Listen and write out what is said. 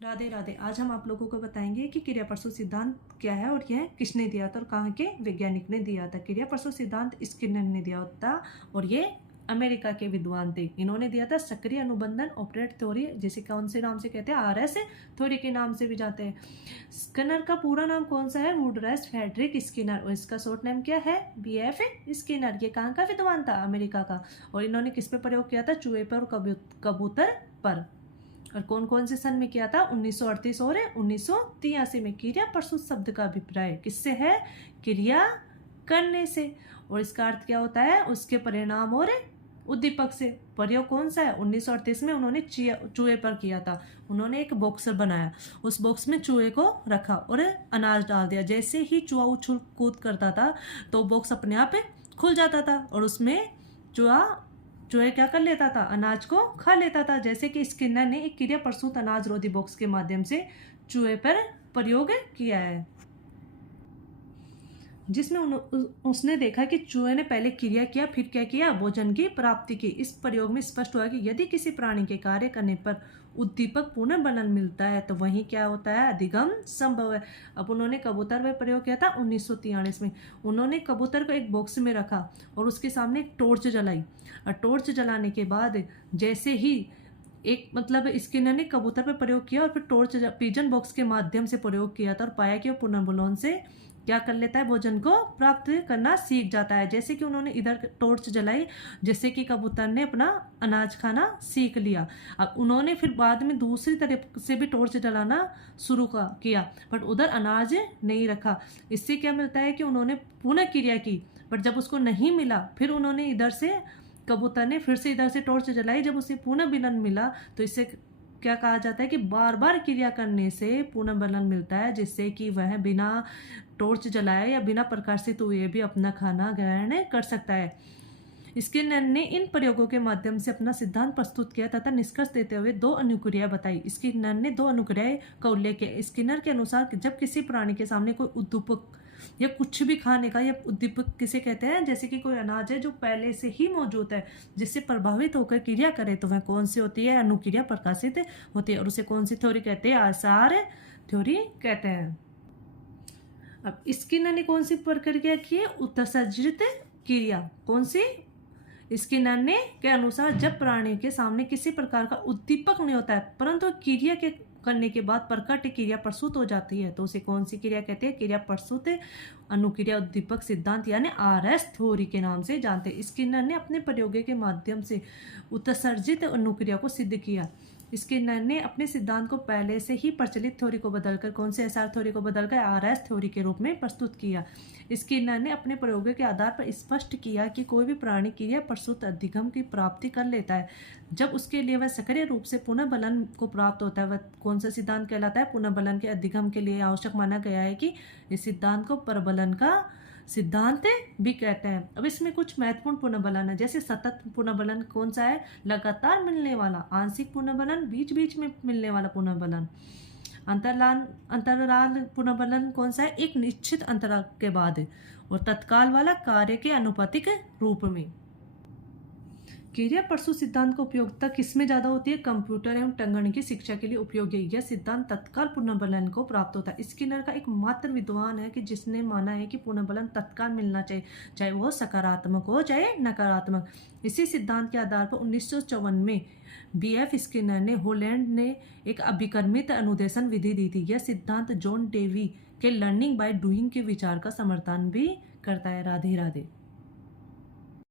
राधे राधे। आज हम आप लोगों को बताएंगे कि क्रिया परसू सिद्धांत क्या है और यह किसने दिया था और कहाँ के वैज्ञानिक ने दिया था। क्रिया परसू सिद्धांत स्किनर ने दिया था और ये अमेरिका के विद्वान थे। इन्होंने दिया था सक्रिय अनुबंधन ऑपरेट थ्योरी, जिसे कौन से नाम से कहते हैं, आरएस थ्योरी के नाम से भी जाते हैं। स्किनर का पूरा नाम कौन सा है, वुडरस्ट फ्रेडरिक स्किनर, और इसका शॉर्ट नेम क्या है, बीएफ स्किनर। ये कहाँ का विद्वान था, अमेरिका का। और इन्होंने किस पे प्रयोग किया था, चूहे पर और कबूतर पर। और कौन कौन से सन में किया था, 1938 और 1983 में। क्रिया परसू शब्द का अभिप्राय किससे है, क्रिया करने से, और इसका अर्थ क्या होता है, उसके परिणाम और उद्दीपक से। प्रयोग कौन सा है, 1938 में उन्होंने चूहे पर किया था। उन्होंने एक बॉक्स बनाया, उस बॉक्स में चूहे को रखा और अनाज डाल दिया। जैसे ही चूहा उछल कूद करता था तो बॉक्स अपने आप खुल जाता था और उसमें चूहे क्या कर लेता था, अनाज को खा लेता था। जैसे कि स्किनर ने एक क्रिया प्रसूत अनाज रोधी बॉक्स के माध्यम से चूहे पर प्रयोग किया है, जिसमें उसने देखा कि चूहे ने पहले क्रिया किया, फिर क्या किया, भोजन की प्राप्ति की। इस प्रयोग में स्पष्ट हुआ कि यदि किसी प्राणी के कार्य करने पर उद्दीपक पुनर्बलन मिलता है तो वही क्या होता है, अधिगम संभव है। अब उन्होंने कबूतर पर प्रयोग किया था 1943 में। उन्होंने कबूतर को एक बॉक्स में रखा और उसके सामने एक टॉर्च जलाई, और टॉर्च जलाने के बाद जैसे ही स्किनर ने कबूतर पर प्रयोग किया और फिर टॉर्च पिजन बॉक्स के माध्यम से प्रयोग किया था और पाया कि वो पुनर्बलन से क्या कर लेता है, भोजन को प्राप्त करना सीख जाता है। जैसे कि उन्होंने इधर टॉर्च जलाई, जैसे कि कबूतर ने अपना अनाज खाना सीख लिया। अब उन्होंने फिर बाद में दूसरी तरह से भी टॉर्च जलाना शुरू किया, बट उधर अनाज नहीं रखा। इससे क्या मिलता है कि उन्होंने पुनः क्रिया की, बट जब उसको नहीं मिला फिर उन्होंने इधर से, कबूतर ने फिर से इधर से टॉर्च जलाई, जब उसे पुनर्बलन मिला तो इससे क्या कहा जाता है कि बार बार क्रिया करने से पुनर्बलन मिलता है, जिससे कि वह बिना टॉर्च जलाए या बिना प्रकाशित हुए भी अपना खाना ग्रहण कर सकता है। स्किनर ने इन प्रयोगों के माध्यम से अपना सिद्धांत प्रस्तुत किया तथा निष्कर्ष देते हुए दो अनुक्रिया बताई। स्किनर ने दो अनुक्रिया का उल्लेख किया। स्किनर के अनुसार जब किसी प्राणी के सामने कोई उद्दीपक या कुछ भी खाने का, या उद्दीपक किसे कहते हैं, जैसे कि कोई अनाज है जो पहले से ही मौजूद है, जिससे प्रभावित होकर क्रिया करे, तो वह कौन सी होती है, अनुक्रिया प्रकाशित होती है। और उसे कौन सी थ्योरी कहते हैं, आसार थ्योरी कहते हैं। अब स्किनर ने कौन सी प्रक्रिया की है, उत्सर्जित क्रिया। कौन सी, स्किनर ने के अनुसार जब प्राणी के सामने किसी प्रकार का उद्दीपक नहीं होता है परंतु क्रिया के करने के बाद प्रकट क्रिया प्रसूत हो जाती है, तो उसे कौन सी क्रिया कहते हैं, क्रिया प्रसूत अनुक्रिया उद्दीपक सिद्धांत यानी आरएस थ्योरी के नाम से जानते हैं। स्किनर ने अपने प्रयोगों के माध्यम से उत्सर्जित अनुक्रिया को सिद्ध किया। स्किनर ने अपने सिद्धांत को पहले से ही प्रचलित थ्योरी को बदलकर, कौन से एसआर थ्योरी को बदलकर आरएस थ्योरी के रूप में प्रस्तुत किया। स्किनर ने अपने प्रयोगों के आधार पर स्पष्ट किया कि कोई भी प्राणी क्रिया प्रसूत अधिगम की प्राप्ति कर लेता है जब उसके लिए वह सक्रिय रूप से पुनर्बलन को प्राप्त होता है। वह कौन सा सिद्धांत कहलाता है, पुनर्बलन के अधिगम के लिए आवश्यक माना गया है कि इस सिद्धांत को परबलन का सिद्धांत भी कहते हैं। अब इसमें कुछ महत्वपूर्ण पुनर्बलन है, जैसे सतत पुनर्बलन कौन सा है, लगातार मिलने वाला। आंशिक पुनर्बलन, बीच बीच में मिलने वाला पुनर्बलन। अंतराल पुनर्बलन कौन सा है, एक निश्चित अंतराल के बाद। और तत्काल वाला, कार्य के अनुपातिक रूप में। क्रिया परसू सिद्धांत की उपयोगिता किसमें ज्यादा होती है, कंप्यूटर एवं टंगणिकी शिक्षा के लिए उपयोगी। यह सिद्धांत तत्काल पुनर्बलन को प्राप्त होता है। स्किनर का एकमात्र विद्वान है कि जिसने माना है कि पुनर्बलन तत्काल मिलना चाहिए, चाहे वो सकारात्मक हो चाहे नकारात्मक। इसी सिद्धांत के आधार पर 1954 में बीएफ स्किनर ने हॉलैंड ने एक अभिकर्मित अनुदेशन विधि दी थी। यह सिद्धांत जॉन डेवी के लर्निंग बाय डूइंग के विचार का समर्थन भी करता है। राधे राधे।